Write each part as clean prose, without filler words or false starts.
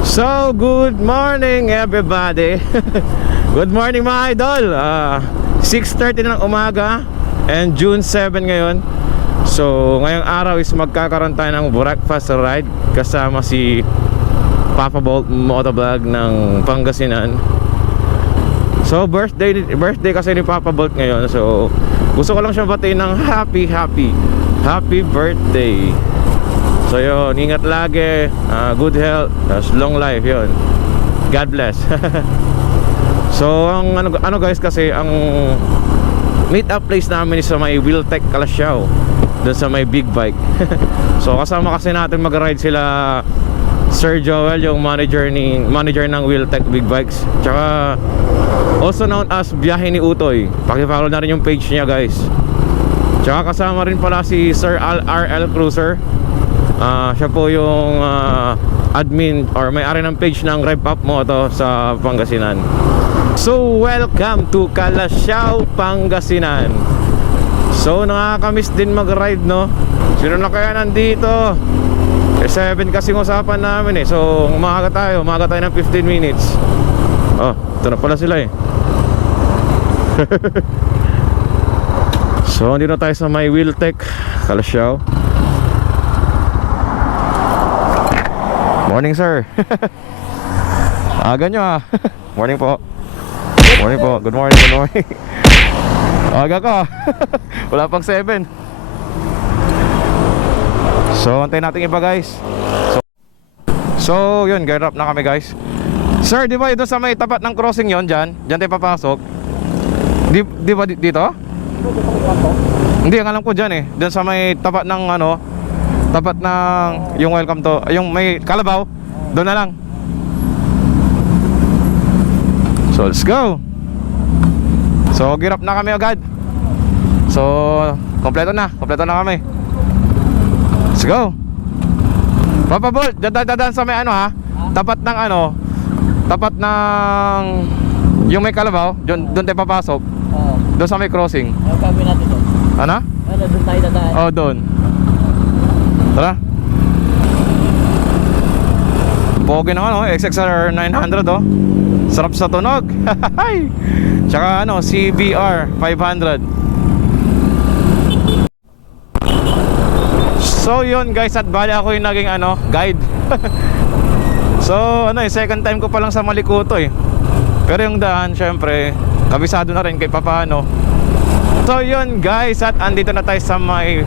So, good morning everybody. Good morning mga idol. 6:30 na ng umaga and June 7 ngayon. So, ngayong araw is magkakaroon tayo ng breakfast ride kasama si Papa Bolt Motovlog ng Pangasinan. So, birthday kasi ni Papa Bolt ngayon. So, gusto ko lang siya batiin ng happy birthday. So yun, ingat lagi, good health, long life yun. God bless. So ang ano guys, kasi ang meet up place namin is sa may Wiltec Calasiao, doon sa may big bike. So kasama kasi natin mag-ride sila Sir Joel, yung manager ng Wiltec Big Bikes, tsaka also known as Biyahe ni Utoy. Paki-follow na rin yung page niya guys. Tsaka kasama rin pala si Sir RL Cruiser. Siya po yung admin or may-ari ng page ng Rev Up Moto sa Pangasinan. So welcome to Calasiao, Pangasinan. So nakakamiss din mag-ride, no? Sino na kaya nandito? 7 kasi usapan namin eh. So umaga tayo ng 15 minutes. Oh, ito na pala sila eh. So andito tayo sa may Wiltec Calasiao. Morning sir. Aga nyo ah. Morning po. Morning po. Good morning. Aga ka. Wala pang 7. So antayin natin iba guys. So yun, gear up na kami guys. Sir, di ba ito sa may tapat ng crossing yon dyan? Dyan tayo papasok. Di ba dito? Hindi, ang alam ko dyan eh. Dyan sa may tapat ng tapat ng yung welcome to, yung may kalabaw, doon na lang. So let's go. So gear up na kami agad. So kompleto na kami. Let's go. Papa Bolt, dadaan sa may tapat ng tapat ng yung may kalabaw, doon tayo papasok. Doon sa may crossing. Ano gagawin natin doon? Ano? Doon tayo dadaan. Oh, doon. Tara. Pogi ng XXR 900 oh. Sarap sa tunog. Tsaka CBR 500. So yun guys, at bali ako yung naging guide. So second time ko pa lang sa Malikuto eh. Pero yung daan syempre kabisado na rin kahit papaano. So yun guys, at andito na tayo sa may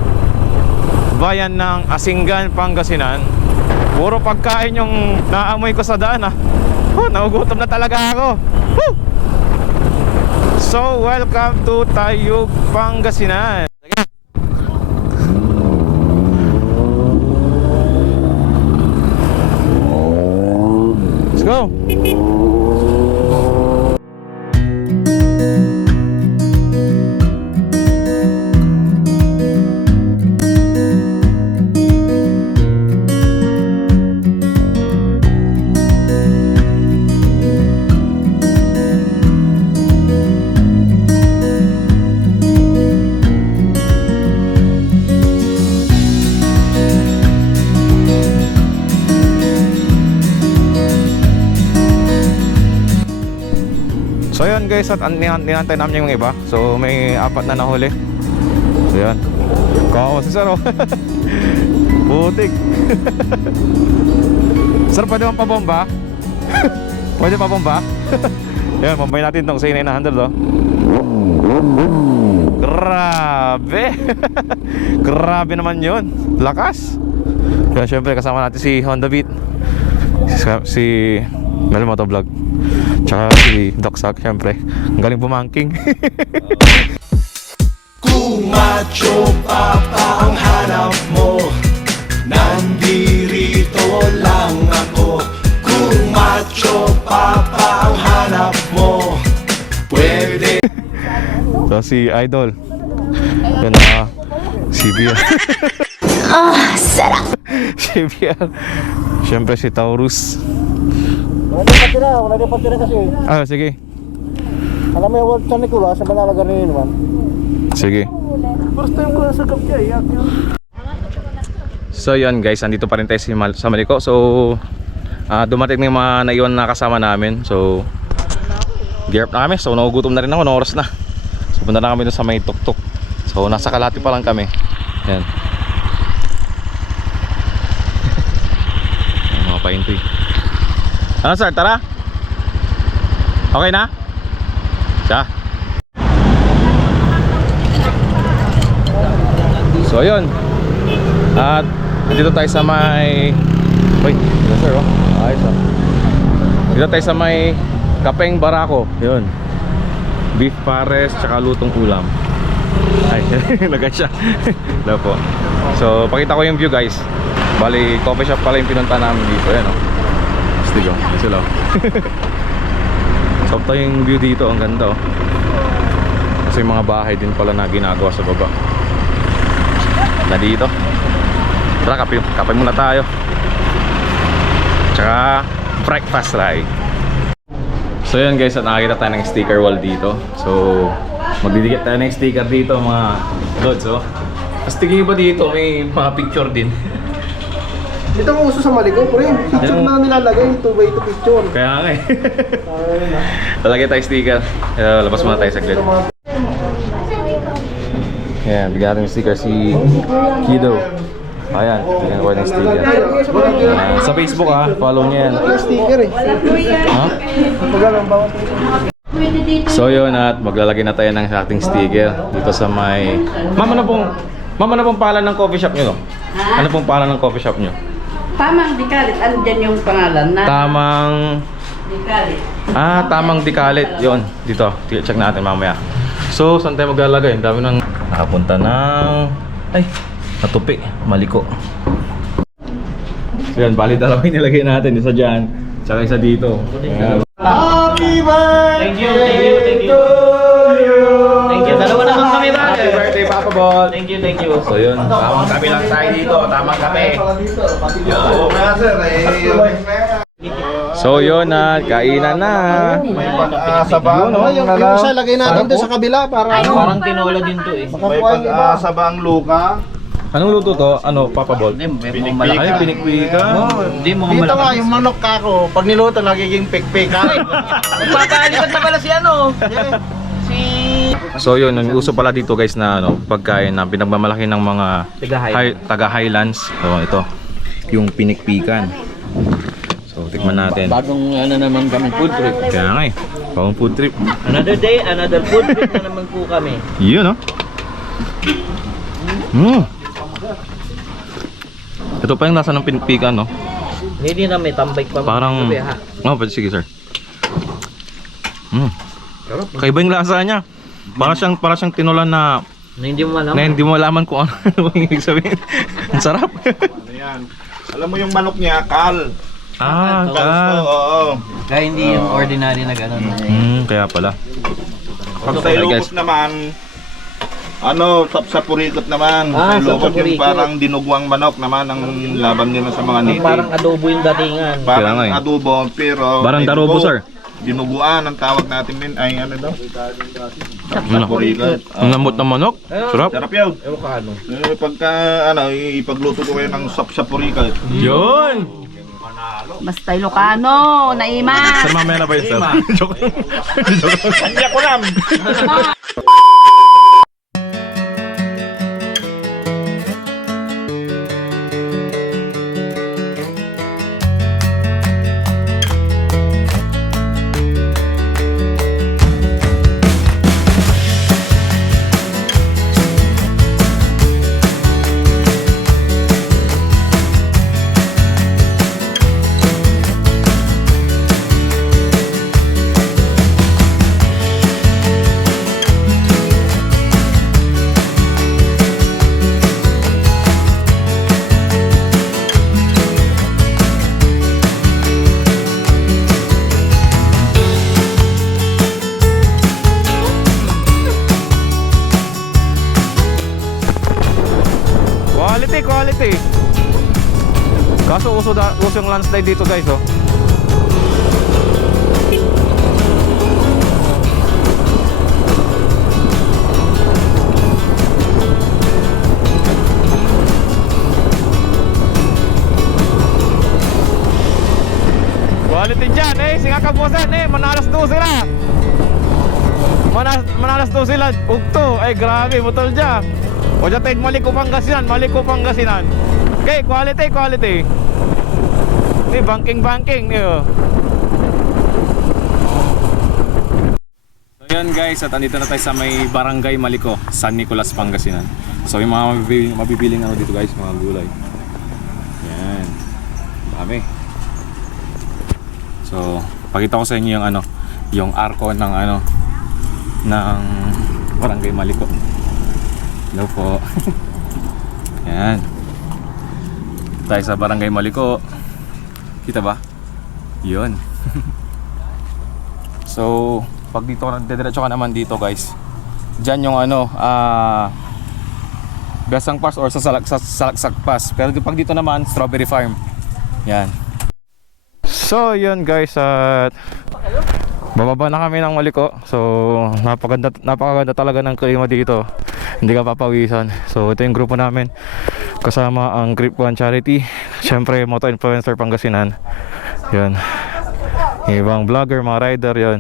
bayan ng Asinggan, Pangasinan. Puro pagkain yung naamoy ko sa daan nagugutom na talaga ako. Woo! So welcome to Tayug, Pangasinan. Let's go. So yun guys, at ninantay namin yung iba. So may 4 na nahuli. So yun, kawawa si Sir putik. Sir, pwede bang pabomba? Pwede pabomba? Yan, bombay natin tong C900 Grabe. Grabe naman yun. Lakas. Yan, syempre kasama natin si Honda Beat, si Mel Motovlog, tsaka si Doc Sack, syempre. Ang galing bumangking. Kung macho papa ang hanap mo, nandirito lang ako. Kung macho papa ang hanap mo, pwede. So si Idol, yun CBR. Sarap. CBR. Syempre si Taurus. Wala din patira kasi. Sige. Alam mo yung World San Nicolas sa Banalaga rin naman. Sige. First time ko na sa Kapya, iyak yun. So yun guys, andito pa rin tayo sa Maliko. So dumating na yung mga naiwan na kasama namin. So gear up na kami. So nagugutom na rin ako, no oras na. So punta na kami dun sa may tuktok. So nasa Kalati pa lang kami. Yan. Mga paintoy. Ano sir, tara. Okay na? Siya. So ayun. At dito tayo sa may... Wait, dito sir oh. Ayos oh. Dito tayo sa may Kapeng Barako. Yun. Beef pares tsaka lutong ulam. Ay, lagay siya. Wala po. So pakita ko yung view guys. Bali, coffee shop pala yung pinunta namin dito. Ayan oh. Astig oh. Ayan sila oh. Sakto yung view dito. Ang ganda oh. Kasi yung mga bahay din pala na ginagawa sa baba. Na dito. Tara, kape muna tayo. Tsaka breakfast ride. So yun guys, at nakakita tayo ng sticker wall dito. So magdidikit tayo ng sticker dito mga lods oh. Tapos tingin ba dito may mga picture din. Ito ang uso sa Maligaw, pre. Picture na nilalagay, 2x2 picture. Kaya nga eh. Lalagay tayo sticker. Labas muna tayo saglit. Yan, bigyan natin yung sticker si Kido. Ayan, bigyan ko ng sticker. Sa Facebook follow niya yan. Yung sticker eh. Ha? Magalang bawat. So yun, at maglalagay na tayo ng ating sticker dito sa may... Mama na pong pangalan ng coffee shop nyo, no? Ano pong pangalan ng coffee shop nyo? Tamang Dikalit, andyan yung pangalan na. Tamang... Dikalit. Tamang Dikalit. Yun, dito. Check natin mamaya. So, saan tayo maglalagay? Ang dami nang nakapunta ng... Ay, natupi. Maliko. So yan, bali dalawa yung nilagay natin. Isa dyan, tsaka isa dito. Happy birthday! Thank you. Thank you. Dalawa naman kami ba? Happy birthday, Papa Ball! Thank you. So yun, tamang kape lang tayo dito. Tamang kape. Oo nga sir, So yun na, kainan na. may pag-asa ba? Yung isa lagay natin doon sa kabila para ano. Parang tinola din to eh. May pag-asa ba ang luka? Anong luto to? Ano, Papa Ball? Hindi mo malaki. Ay, pinikpika. Hindi mo Dito nga, malaki. yung manok kako, pag niluto nagiging pekpeka. Magpapalikat na pala si ano. Si... So yun, yung uso pala dito guys na ano, pagkain na pinagmamalaki ng mga taga Highlands. So ito, yung pinikpikan. So tikman natin. Bagong ano naman kami food trip. Kaya nga eh, bagong food trip. Another day, another food trip na naman po kami. Yun oh. Ito pa yung nasa ng pinikpikan no. Hindi na may tambay pa. Parang, Sabi, ha? sige sir. Kaiba yung lasa niya. Para siyang tinulan na Na hindi mo alam. na hindi mo alaman kung ano yung ibig sabihin. Ang sarap. Ano yan? Alam mo yung manok niya, kal. Oo. Kaya hindi yung ordinary na gano'n. Kaya pala. Pag sa Ilocos naman, sapsapurikot naman. Ah, Sa Ilocos yung sapsapurikot. parang dinugwang manok naman ang laban nila sa mga native. Parang adobo yung datingan. Kaya nga eh. adobo, pero Barang may darobo, dugo. sir. Dinuguan ang tawag natin din ay ano daw? Sapsapurikot. Ang lambot ng manok. Sarap. Sarap yun. Ewan ka ano. Pagka ipagluto ko kayo ng sapsapurikot. Yun! Basta Ilocano, naima. Sir, mamaya na ba yun, sir? Joke lang. Kanya ko lang. Quality. Kaso uso yung landslide dito guys oh. Quality dyan eh, singa kabusan eh, manalas do sila. Manalas do sila, ugto, ay grabe, butol dyan. O dyan tayo Maliko Pangasinan. Okay, quality. Ni banking ni oh. So yun guys, at andito na tayo sa may Barangay Maliko, San Nicolas, Pangasinan. So yung mga mabibiling ano dito guys, mga gulay. Yan. Dami. So, pakita ko sa inyo yung ano, yung arko ng ano ng Barangay Maliko. Hello po. Yan. Tayo sa Barangay Maliko. Kita ba? Yun. So, pag dito diretso ka naman dito guys. Diyan yung ano, Gasang Pass or sa Salaksak Pass. Pero pag dito naman, Strawberry Farm. Yan. So, yun guys, at bababa na kami ng Maliko. So, napakaganda talaga ng klima dito. Hindi ka papawisan. So, ito yung grupo namin. Kasama ang Grip 1 Charity. Siyempre, Moto Influencer Pangasinan. Yun. Ibang vlogger, mga rider, yun.